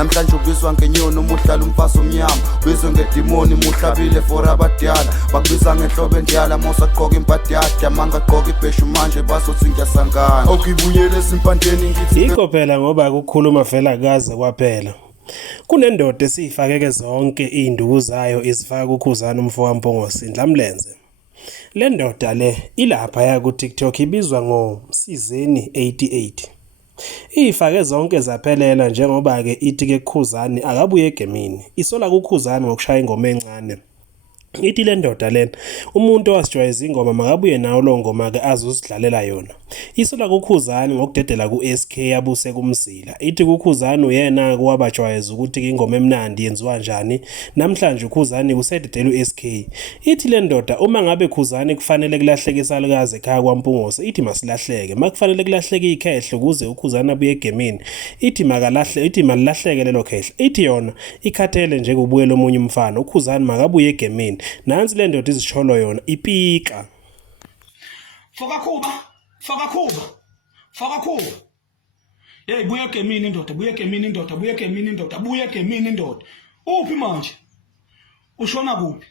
namhlanje ubizwa ngenyoni umuhlala umfazi omnyama ubizwe ngedimoni muhlabile for abadala bakubiza ngenhlobo endiyala mosaqoka impatiyade amangaqoka ibheshu manje bazothi ngiyasangana okuyibuyela esimpandeni ngithi yikho phela ngoba kukhuluma vela kaze kwaphela kunendoda esifakeke zonke induku zayo izifaka kuKhuzani umfokaMpungose Dlamlenze. Le ndoda le ilapha ya ku TikTok ibizwa ngoMsizeni 88. Ifake zonke zaphelela njengoba ke ithi ke kuKhuzani akabuye egemini. Isola kuKhuzani ngokushaya ingoma encane. Ithi le ndoda lena umuntu owasijwayeza ingoma makabuye nawo lo ngoma ke azosidlalela yona. Isola kuKhuzani ngokudedela kuSK yabuse kumzila. Ithi kuKhuzani uyena kwabajwayeza ukuthi ingoma emnandi yenziwa kanjani. Namhlanje uKhuzani kusededela uSK. Ithi le ndoda uma ngabe Khuzani kufanele kulahleke isalukazi ekhaya kwaMpungose ithi masilahleke. Makufanele kulahleke ikhehle ukuze uKhuzani abuye egemini. Ithi makalahle ithi malilahleke lelo khehle. Ithi yona ikhathele nje kubuyela omunye umfana uKhuzani makabuye egemini. Nansi le ndoda izisholo yona ipika. Faka khuba. Hey buye egemini indoda, buye egemini indoda. Uphi manje? Ushona kuphi?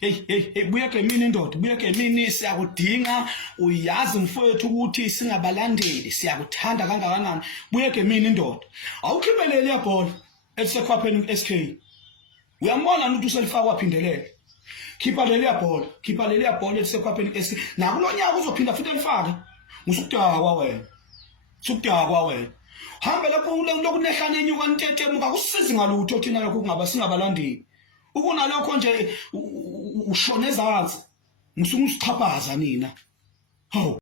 Hey buye egemini indoda, buye egemini siyakudinga, uyazi mfowethu ukuthi singabalandeli, siyakuthanda kangakanani. Buye egemini indoda. Awukhiphele liyabhola elisekhwapheni SK. Uyambona ukuthi uselifakwa phindelele. Khipha leliya bhola elisekhwapheni SK. Nakulonyaka uzophinda futhi elifake. Musukudakwa wena. Hamba lapho lokunehlane enyuka ntete muka kusizi ngalutho thina lokho kungaba singabalandeli. Ukunalokho nje ushona ezansi. Ngisukusichaphaza nina. Hawu.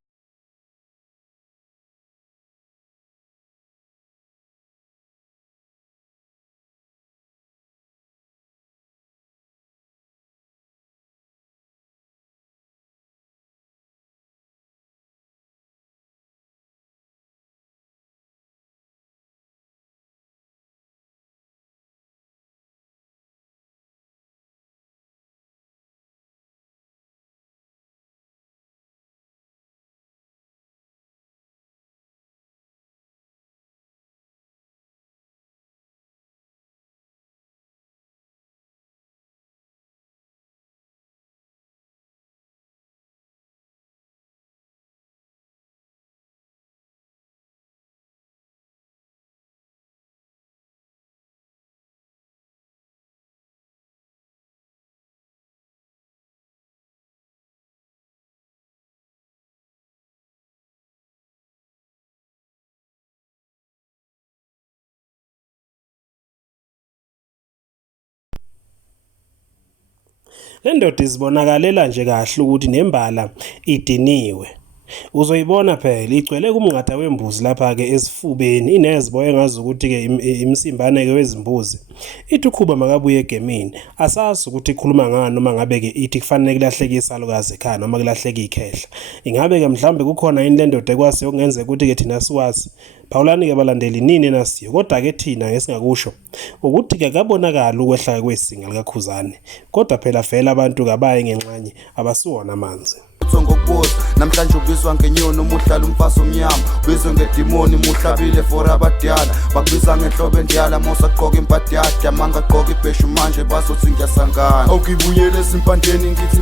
Le ndoda izibonakalela nje kahle ukuthi nembala idiniwe. Uzoyibona phela igcwele kumnqatha wembuzi lapha ke esifubeni ineziboya ngazi ukuthi ke imsimbane ke wezimbuzi. Ithi ukhuba makabuye egemini asazi ukuthi ikhuluma ngani noma ngabe ke ithi kufanele kulahleke isalukazi ekhaya noma kulahleke ikhehla. Ingabe ke mhlambe kukhona yini le ndoda ekwasi okungenzeka ukuthi ke thina siwazi. Phawulani ke balandeli nini nasiyo kodwa ke thina ngesingakusho ukuthi ke kabonakala ukwehla kwesinga likaKhuzani kodwa phela vele abantu kabaye ngenxanye abasiwona amanzi. Ngokubuza namhlanje ubizwa ngenyoni umuhlala umfazi omnyama ubizwe ngedimoni muhlabile for abadala bakubiza ngenhlobo endiyala mosaqoka impatiyade amangaqoka ibheshu manje bazothi ngiyasangana okuyibuyela esimpandeni ngithi